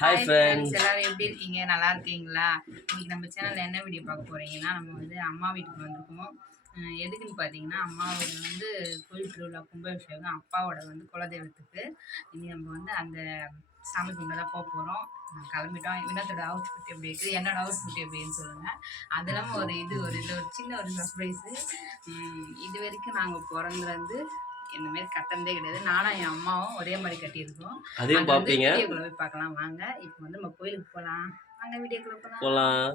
Hi friends, எல்லாரும் எப்படி இருக்கீங்க? நல்லா இருக்கீங்களா? இன்னைக்கு நம்ம சேனல்ல என்ன வீடியோ பார்க்க போறீங்கன்னா, நம்ம வந்து அம்மா வீட்டுக்கு வந்திருக்கோம். எதுக்குன்னு பார்த்தீங்கன்னா, அம்மா ஊரில் வந்து கோயில் திருவிழா கும்பாபிஷேகம், அப்பாவோட வந்து குலதெய்வத்துக்கு. இன்னைக்கு நம்ம வந்து அந்த சாமி கும்பிட தான் போக போகிறோம். கிளம்பிட்டோம். வினோத்தோட அவுட்ஃபிட் எப்படி இருக்குது, என்னோட அவுட்ஃபிட் எப்படின்னு சொல்லுங்கள். அது இல்லாமல் ஒரு சின்ன ஒரு சர்ப்ரைஸு. இது வரைக்கும் நாங்கள் பிறந்தது இந்த மாதிரி கட்டினதே கிடையாது. நானும் என் அம்மாவும் ஒரே மாதிரி கட்டியிருக்கோம். அதையும் பார்ப்பீங்க. வீடியோக்குள்ள போய் பார்க்கலாம் வாங்க. இப்போ வந்து நம்ம கோயிலுக்கு போகலாம். வாங்க வீடியோக்குள்ள போகலாம்.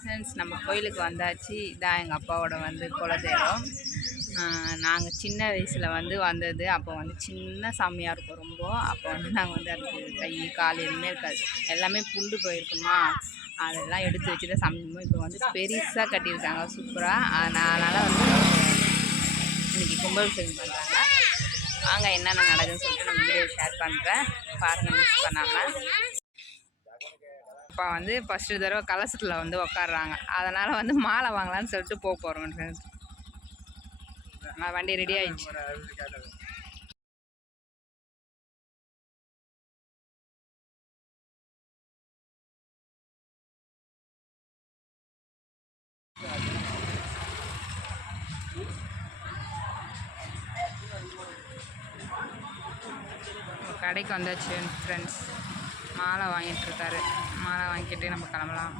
ஃப்ரெண்ட்ஸ், நம்ம கோயிலுக்கு வந்தாச்சு. இதான் எங்கள் அப்பாவோட வந்து குலதெய்வம். நாங்கள் சின்ன வயசில் வந்து வந்தது. அப்போ வந்து சின்ன சாமியாக இருக்கும் ரொம்ப. அப்போ வந்து நாங்கள் வந்து அதுக்கு கை கால் எதுவுமே இருக்காது, எல்லாமே புண்டு போயிருக்குமா, அதெல்லாம் எடுத்து வச்சு தான் சாமி கும்பிடுவோம். இப்போ வந்து பெருசாக கட்டியிருக்காங்க சூப்பராக. அதனால் வந்து இன்றைக்கி கும்பாபிஷேகம் பண்ணுறாங்க. வாங்க என்னென்ன நடக்குதுன்னு சொல்லிட்டு நம்ம வீடியோ ஷேர் பண்ணுறேன், பாருங்கள் மிஸ் பண்ணாமல். இப்போ வந்து ஃபஸ்ட்டு தடவை கலசத்தில் வந்து உக்காடுறாங்க. அதனால் வந்து மாலை வாங்கலான்னு சொல்லிட்டு போக போகிறோம் ஃப்ரெண்ட்ஸ். வண்டி ரெடி ஆயிடுச்சு. கடைக்கு வந்தாச்சு ஃப்ரெண்ட்ஸ். மாலை வாங்கிட்டு இருக்காரு. மாலை வாங்கிட்டு நம்ம கிளம்பலாம்.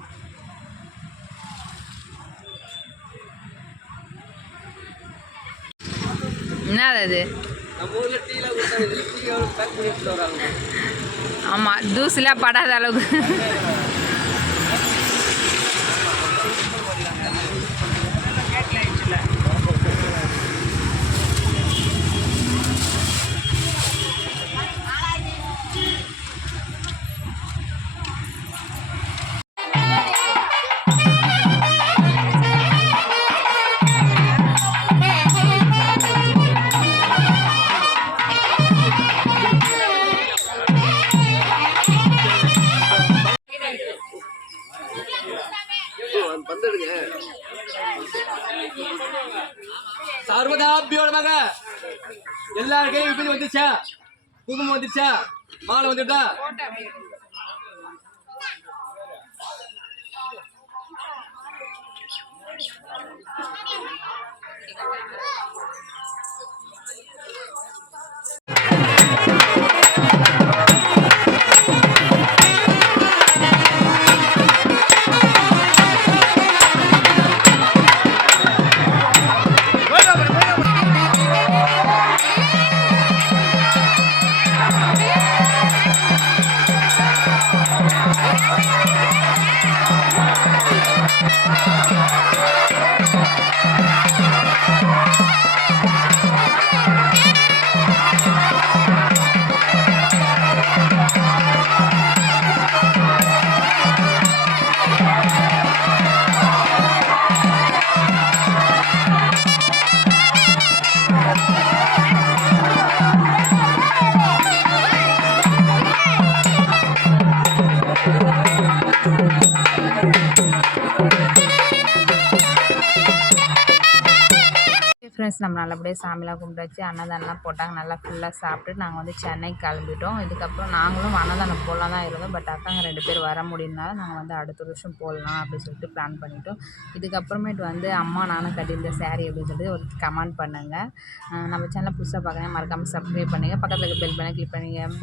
என்னது அது? ஆமாம், தூசிலாம் படாத அளவுக்கு. சர்வதாபியோட மக எல்லாருக்கையும் இப்படி வந்துருச்சா, குங்குமம் வந்துருச்சா, மாலை வந்துட்டா. ஃப்ரெண்ட்ஸ், நம்ம நல்லபடியாக சாமிலாம் கும்பிட்டாச்சு. அன்னதானம்லாம் போட்டாங்க. நல்லா ஃபுல்லாக சாப்பிட்டு நாங்கள் வந்து சென்னைக்கு கிளம்பிட்டோம். இதுக்கப்புறம் நாங்களும் அன்னதானம் போடலாம் தான் இருந்தோம். பட் அக்காங்க 2 பேர் வர முடியும்னால நாங்கள் வந்து அடுத்த வருஷம் போடலாம் அப்படின்னு சொல்லிட்டு பிளான் பண்ணிட்டோம். இதுக்கப்புறமேட்டு வந்து அம்மா நானும் கட்டியிருந்த சாரீ அப்படின்னு சொல்லிட்டு ஒரு கமெண்ட் பண்ணுங்கள். நம்ம சேனலை புதுசாக பார்க்குறேன், மறக்காமல் சப்ஸ்கிரைப் பண்ணுங்கள். பக்கத்தில் இருக்க பெல் பண்ண கிளிக் பண்ணுங்கள்.